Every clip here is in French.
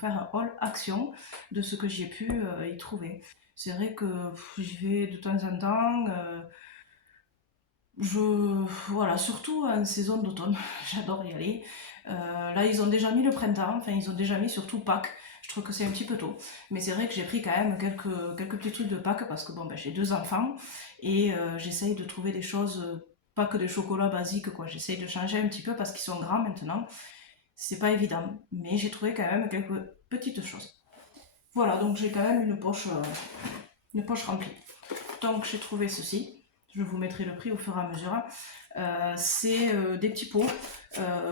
faire un haul action de ce que j'ai pu y trouver. C'est vrai que j'y vais de temps en temps. Voilà, surtout en saison d'automne, j'adore y aller. Là, ils ont déjà mis le printemps, enfin, ils ont déjà mis surtout Pâques. Je trouve que c'est un petit peu tôt. Mais c'est vrai que j'ai pris quand même quelques petits trucs de Pâques parce que bon, ben, j'ai 2 enfants et j'essaye de trouver des choses, pas que des chocolats basiques, quoi. J'essaye de changer un petit peu parce qu'ils sont grands maintenant. C'est pas évident, mais j'ai trouvé quand même quelques petites choses. Voilà, donc j'ai quand même une poche remplie. Donc j'ai trouvé ceci. Je vous mettrai le prix au fur et à mesure. C'est des petits pots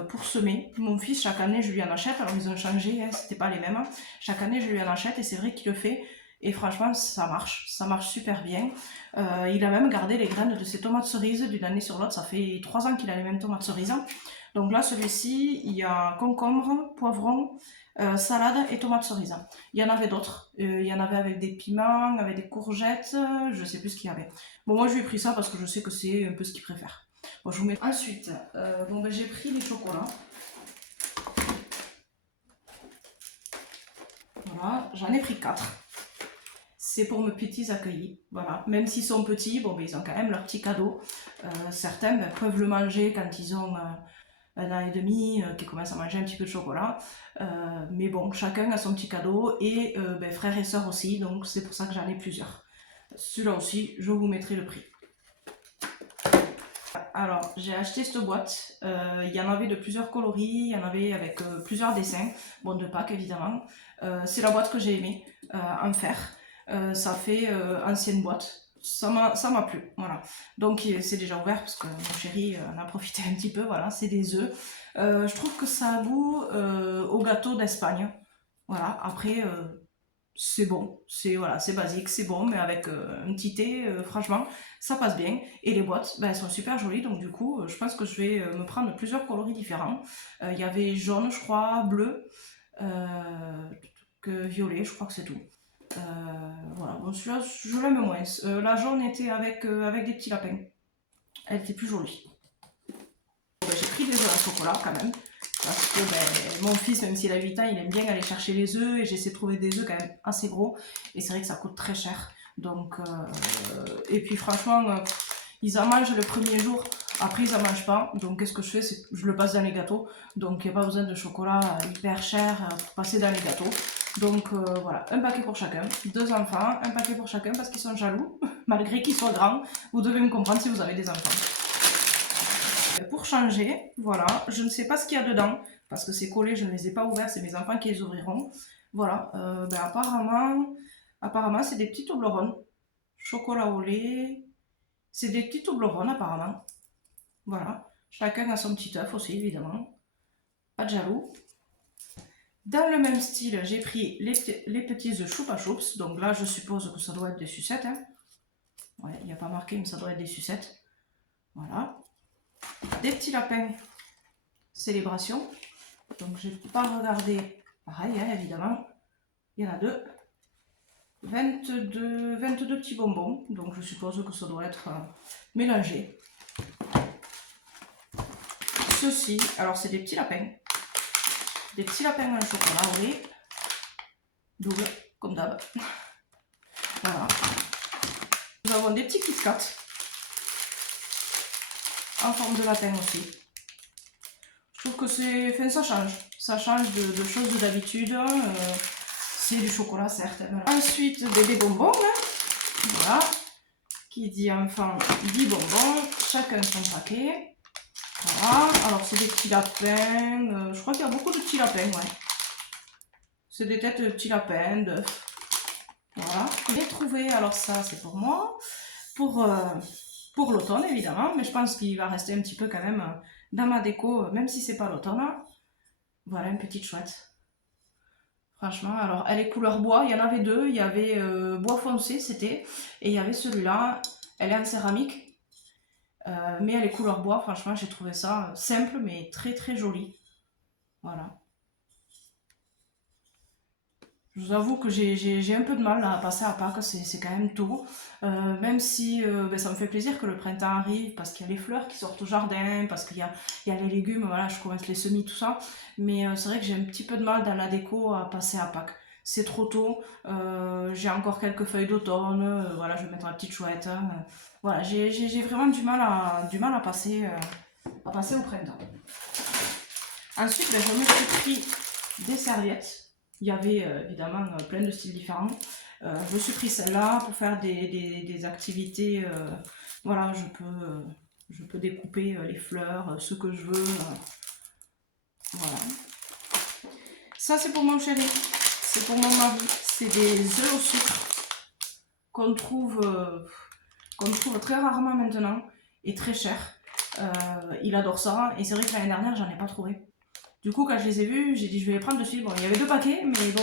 pour semer. Mon fils, chaque année, je lui en achète. Alors ils ont changé, hein, c'était pas les mêmes. Chaque année, je lui en achète et c'est vrai qu'il le fait. Et franchement, ça marche super bien. Il a même gardé les graines de ses tomates cerises d'une année sur l'autre. Ça fait 3 ans qu'il a les mêmes tomates cerises. Donc là, celui-ci, il y a concombre, poivron, salade et tomates cerises. Il y en avait d'autres. Il y en avait avec des piments, avec des courgettes, je sais plus ce qu'il y avait. Bon, moi, je lui ai pris ça parce que je sais que c'est un peu ce qu'il préfère. Bon, je vous mets... Ensuite, bon, ben, j'ai pris les chocolats. Voilà, j'en ai pris 4. C'est pour mes petits accueillis. Voilà, même s'ils sont petits, bon, ben, ils ont quand même leur petit cadeau. Certains ben, peuvent le manger quand ils ont 1 an et demi, qui commencent à manger un petit peu de chocolat. Mais bon, chacun a son petit cadeau et ben, frères et sœurs aussi, donc c'est pour ça que j'en ai plusieurs. Celui-là aussi, je vous mettrai le prix. Alors, j'ai acheté cette boîte. Il y en avait de plusieurs coloris, il y en avait avec plusieurs dessins, bon, de Pâques évidemment. C'est la boîte que j'ai aimée, en fer. Ça fait ancienne boîte. Ça m'a plu, voilà. Donc c'est déjà ouvert parce que mon chéri en a profité un petit peu, voilà, c'est des œufs. Je trouve que ça a goût au gâteau d'Espagne. Voilà, après, c'est bon, voilà, c'est basique, c'est bon, mais avec un petit thé, franchement, ça passe bien. Et les boîtes, ben, elles sont super jolies, donc du coup, je pense que je vais me prendre plusieurs coloris différents. Il y avait jaune, je crois, bleu, que violet, je crois que c'est tout. Voilà, bon, celui-là, je l'aime moins. La jaune était avec des petits lapins. Elle était plus jolie. Ben, j'ai pris des œufs à chocolat quand même. Parce que ben, mon fils, même s'il a 8 ans, il aime bien aller chercher les œufs et j'essaie de trouver des œufs quand même assez gros. Et c'est vrai que ça coûte très cher. Donc, et puis franchement, ils en mangent le premier jour, après ils en mangent pas. Donc qu'est-ce que je fais, c'est que je le passe dans les gâteaux. Donc il n'y a pas besoin de chocolat hyper cher pour passer dans les gâteaux. Donc voilà, un paquet pour chacun, 2 enfants, un paquet pour chacun parce qu'ils sont jaloux, malgré qu'ils soient grands. Vous devez me comprendre si vous avez des enfants. Pour changer, voilà, je ne sais pas ce qu'il y a dedans, parce que c'est collé, je ne les ai pas ouverts, c'est mes enfants qui les ouvriront. Voilà, ben apparemment c'est des petits Toblerones, chocolat au lait, c'est des petits Toblerones apparemment. Voilà, chacun a son petit œuf aussi évidemment, pas de jaloux. Dans le même style, j'ai pris les petits œufs Choupa Choups, donc là je suppose que ça doit être des sucettes. Hein. Ouais, il n'y a pas marqué, mais ça doit être des sucettes. Voilà. Des petits lapins célébration. Donc je n'ai pas regardé, pareil hein, évidemment, il y en a 2. 22 petits bonbons, donc je suppose que ça doit être mélangé. Ceci, alors c'est des petits lapins en chocolat au lait, double, comme d'hab. Voilà. Nous avons des petits Kit Kat, en forme de lapin aussi. Je trouve que c'est, enfin, ça change de choses de d'habitude. C'est du chocolat certes. Voilà. Ensuite des bonbons, hein. Voilà. Qui dit enfant dit bonbons, chacun son paquet. Voilà, alors c'est des petits lapins, je crois qu'il y a beaucoup de petits lapins, ouais. C'est des têtes de petits lapins, d'œufs. Voilà, j'ai trouvé, alors ça c'est pour moi, pour l'automne évidemment, mais je pense qu'il va rester un petit peu quand même dans ma déco, même si c'est pas l'automne. Voilà, une petite chouette. Franchement, alors elle est couleur bois, il y en avait 2, il y avait bois foncé, c'était, et il y avait celui-là, elle est en céramique. Mais elle est couleur bois, franchement j'ai trouvé ça simple mais très très joli. Voilà. Je vous avoue que j'ai un peu de mal à passer à Pâques, c'est quand même tôt. Même si ben, ça me fait plaisir que le printemps arrive, parce qu'il y a les fleurs qui sortent au jardin, parce qu'il y a les légumes, voilà, je commence les semis, tout ça. Mais c'est vrai que j'ai un petit peu de mal dans la déco à passer à Pâques. C'est trop tôt, j'ai encore quelques feuilles d'automne, voilà, je vais mettre la petite chouette. Voilà, j'ai vraiment du mal à passer au printemps. Ensuite, ben, je me suis pris des serviettes. Il y avait évidemment plein de styles différents. Je me suis pris celle-là pour faire des activités. Voilà, je peux découper les fleurs, ce que je veux. Voilà. Ça, c'est pour mon chéri. C'est pour mon mari. C'est des œufs au sucre qu'on trouve très rarement maintenant et très cher. Il adore ça. Et c'est vrai que l'année dernière, j'en ai pas trouvé. Du coup, quand je les ai vus, j'ai dit je vais les prendre de suite. Bon, il y avait 2 paquets, mais bon,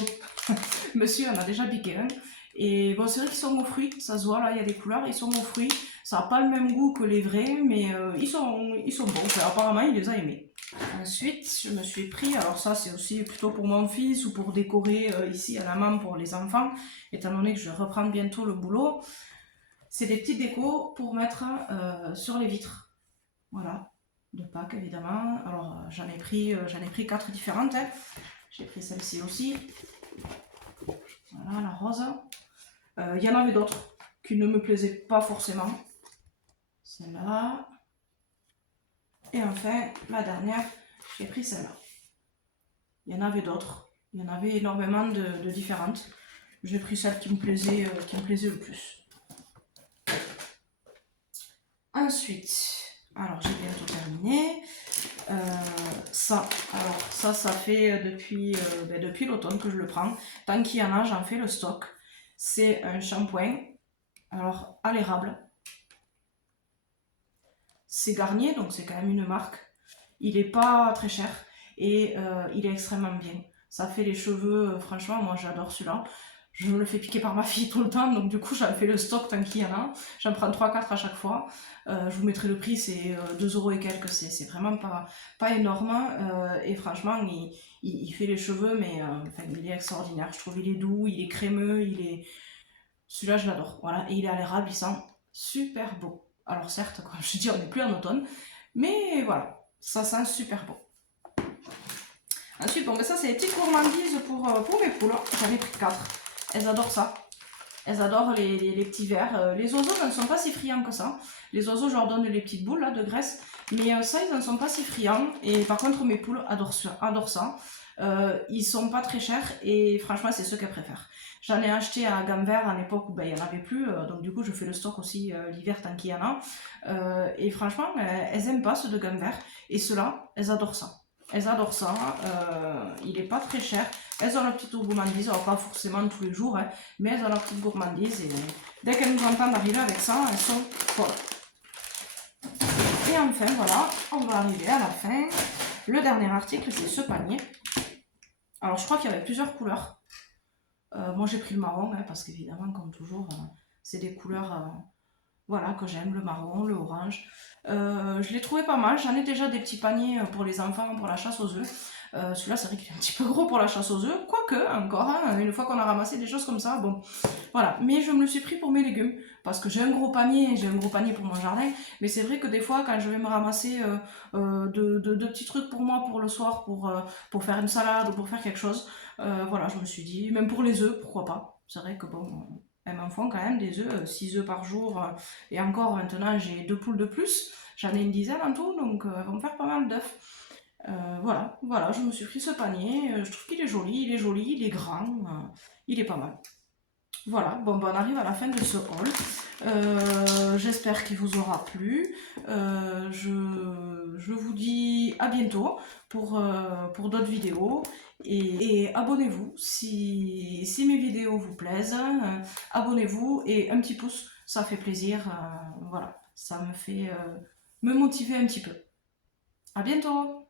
monsieur en a déjà piqué un. Et bon, c'est vrai qu'ils sont aux fruits, ça se voit là, il y a des couleurs, ils sont aux fruits. Ça n'a pas le même goût que les vrais, mais ils sont bons. Enfin, apparemment, il les a aimés. Ensuite, je me suis pris, alors ça c'est aussi plutôt pour mon fils ou pour décorer ici à la main pour les enfants, étant donné que je vais reprendre bientôt le boulot. C'est des petites décos pour mettre sur les vitres. Voilà, de Pâques évidemment. Alors j'en ai pris 4 différentes. Hein. J'ai pris celle-ci aussi. Voilà, la rose. Il y en avait d'autres qui ne me plaisaient pas forcément. Celle-là. Et enfin, la dernière, j'ai pris celle-là. Il y en avait d'autres. Il y en avait énormément de différentes. J'ai pris celle qui me plaisait le plus. Ensuite, alors j'ai bientôt terminé. Ça fait depuis l'automne que je le prends. Tant qu'il y en a, j'en fais le stock. C'est un shampoing, alors à l'érable. C'est Garnier, donc c'est quand même une marque. Il est pas très cher et il est extrêmement bien. Ça fait les cheveux, franchement, moi j'adore celui-là. Je me le fais piquer par ma fille tout le temps, donc du coup j'en fais le stock tant qu'il y en a. J'en prends 3-4 à chaque fois. Je vous mettrai le prix, c'est 2 € et quelques, c'est vraiment pas énorme. Et franchement, il fait les cheveux, mais enfin, il est extraordinaire. Je trouve il est doux, il est crémeux, celui-là je l'adore. Voilà, et il est à l'érable, il sent super beau. Alors certes, comme je dis, on n'est plus en automne, mais voilà, ça sent super beau. Ensuite, bon, ben ça c'est les petites gourmandises pour mes poules. J'en ai pris 4. Elles adorent ça. Elles adorent les petits vers. Les oiseaux ne sont pas si friands que ça. Les oiseaux, je leur donne les petites boules là, de graisse. Mais ça, ils ne sont pas si friands. Et par contre, mes poules adorent ça. Ils sont pas très chers et franchement, c'est ceux qu'elles préfèrent. J'en ai acheté à gamme vert à l'époque où ben, il n'y en avait plus. Donc du coup, je fais le stock aussi l'hiver tant qu'il y en a. Et franchement, elles aiment pas ceux de gamme vert. Et ceux-là, elles adorent ça. Elles adorent ça, il est pas très cher. Elles ont leur petite gourmandise, alors pas forcément tous les jours, hein, mais elles ont leur petite gourmandise et dès qu'elles nous entendent arriver avec ça, elles sont folles. Et enfin voilà, on va arriver à la fin. Le dernier article, c'est ce panier. Alors je crois qu'il y avait plusieurs couleurs. Moi j'ai pris le marron, hein, parce qu'évidemment, comme toujours, c'est des couleurs voilà, que j'aime, le marron, le orange. Je l'ai trouvé pas mal, j'en ai déjà des petits paniers pour les enfants, pour la chasse aux œufs. Celui-là, c'est vrai qu'il est un petit peu gros pour la chasse aux œufs, quoique, encore, hein, une fois qu'on a ramassé des choses comme ça, bon, voilà. Mais je me le suis pris pour mes légumes, parce que j'ai un gros panier pour mon jardin, mais c'est vrai que des fois, quand je vais me ramasser de petits trucs pour moi, pour le soir, pour faire une salade ou pour faire quelque chose, voilà, je me suis dit, même pour les œufs, pourquoi pas. C'est vrai que bon, elles m'en font quand même des œufs, 6 œufs par jour, et encore maintenant j'ai 2 poules de plus, j'en ai une dizaine en tout, donc elles vont me faire pas mal d'œufs. Voilà, je me suis pris ce panier, je trouve qu'il est joli, il est grand, il est pas mal. Voilà, bon, ben on arrive à la fin de ce haul. J'espère qu'il vous aura plu. Je vous dis à bientôt pour d'autres vidéos. Et abonnez-vous si mes vidéos vous plaisent. Abonnez-vous et un petit pouce, ça fait plaisir. Voilà, ça me fait me motiver un petit peu. À bientôt!